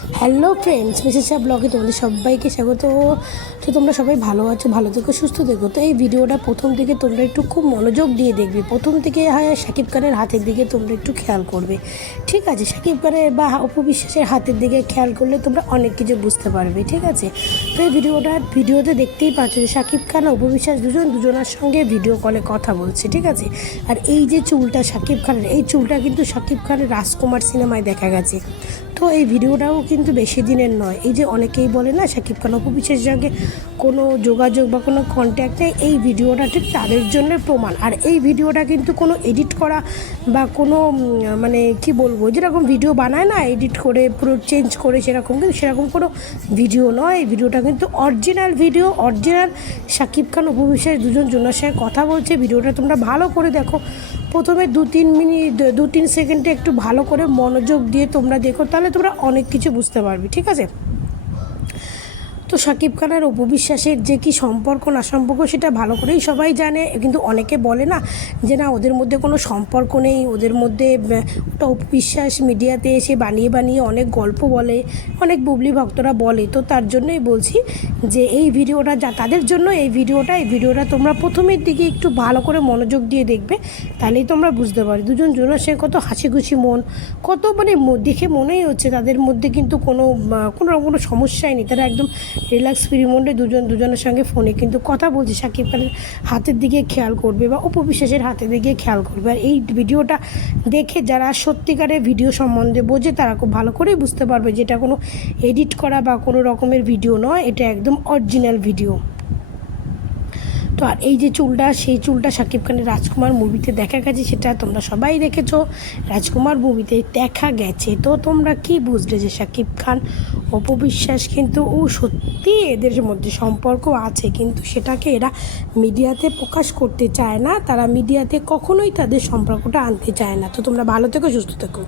Hello friends, Mrs Shah ব্লগে তোমাদের সবাইকে স্বাগত। তো তোমরা সবাই ভালো আছো, ভালো থেকো, সুস্থ থেকো। তো এই ভিডিওটা প্রথম থেকে তোমরা একটু খুব মনোযোগ দিয়ে দেখবে। প্রথম থেকে শাকিব খানের হাতের দিকে তোমরা একটু খেয়াল করবে, ঠিক আছে? শাকিব খানের বা অপু বিশ্বাসের হাতের দিকে খেয়াল করলে তোমরা অনেক কিছু বুঝতে পারবে, ঠিক আছে? তো এই ভিডিওতে দেখতেই পাচ্ছ যে শাকিব খান অপু বিশ্বাস দুজনের সঙ্গে ভিডিও কলে কথা বলছে, ঠিক আছে? আর এই যে চুলটা শাকিব খানের, এই চুলটা কিন্তু শাকিব খানের রাজকুমার সিনেমায় দেখা গেছে। তো এই ভিডিওটাও কিন্তু বেশি দিনের নয়। এই যে অনেকেই বলে না শাকিব খান অপু বিশ্বাসের সঙ্গে কোনো যোগাযোগ বা কোনো কন্ট্যাক্ট নেই, এই ভিডিওটা ঠিক তাদের জন্য প্রমাণ। আর এই ভিডিওটা কিন্তু কোনো এডিট করা বা কোনো মানে কি বলবো, যেরকম ভিডিও বানায় না এডিট করে পুরো চেঞ্জ করে, সেরকম কোনো ভিডিও নয়। এই ভিডিওটা কিন্তু original video, original Shakib Khan Apu Biswas দুজনের সঙ্গে কথা বলছে। ভিডিওটা তোমরা ভালো করে দেখো, প্রথমে 2-3 সেকেন্ডে একটু ভালো করে মনোযোগ দিয়ে তোমরা দেখো, তাহলে তোমরা অনেক কিছু বুঝতে পারবে, ঠিক আছে? তো শাকিব খান আর অপু বিশ্বাসের যে কী সম্পর্ক না সম্পর্ক সেটা ভালো করেই সবাই জানে, কিন্তু অনেকে বলে না যে না ওদের মধ্যে কোনো সম্পর্ক নেই, ওদের মধ্যে ওটা অপু বিশ্বাস মিডিয়াতে এসে বানিয়ে অনেক গল্প বলে, অনেক বুবলি ভক্তরা বলে। তো তার জন্যই বলছি যে এই ভিডিওটা তাদের জন্য এই ভিডিওটা তোমরা প্রথমের দিকে একটু ভালো করে মনোযোগ দিয়ে দেখবে, তাহলেই তোমরা বুঝতে পারবে দুজনের সঙ্গে কত হাসি খুশি মন, কত মানে দেখে মনেই হচ্ছে তাদের মধ্যে কিন্তু কোনো সমস্যাই নেই। তারা একদম রিল্যাক্স ফ্রি মোডে দুজনের সঙ্গে ফোনে কিন্তু কথা বলছে। শাকিব খানের হাতের দিকে খেয়াল করবে বা অপু বিশ্বাসের হাতের দিকে খেয়াল করবে। আর এই ভিডিওটা দেখে যারা সত্যিকারের ভিডিও সম্বন্ধে বোঝে তারা খুব ভালো করেই বুঝতে পারবে যে এটা কোনো এডিট করা বা কোনো রকমের ভিডিও নয়, এটা একদম অরিজিনাল ভিডিও। তো আর এই যে চুলটা, সেই চুলটা শাকিব খানের রাজকুমার মুভিতে দেখা গেছে, সেটা তোমরা সবাই দেখেছো, রাজকুমার মুভিতে দেখা গেছে। তো তোমরা কি বুঝলে যে শাকিব খান অপু বিশ্বাস কিন্তু সত্যি এদের মধ্যে সম্পর্ক আছে, কিন্তু সেটাকে এরা মিডিয়াতে প্রকাশ করতে চায় না, তারা মিডিয়াতে কখনোই তাদের সম্পর্কটা আনতে চায় না। তো তোমরা ভালো থেকো, সুস্থ থেকো।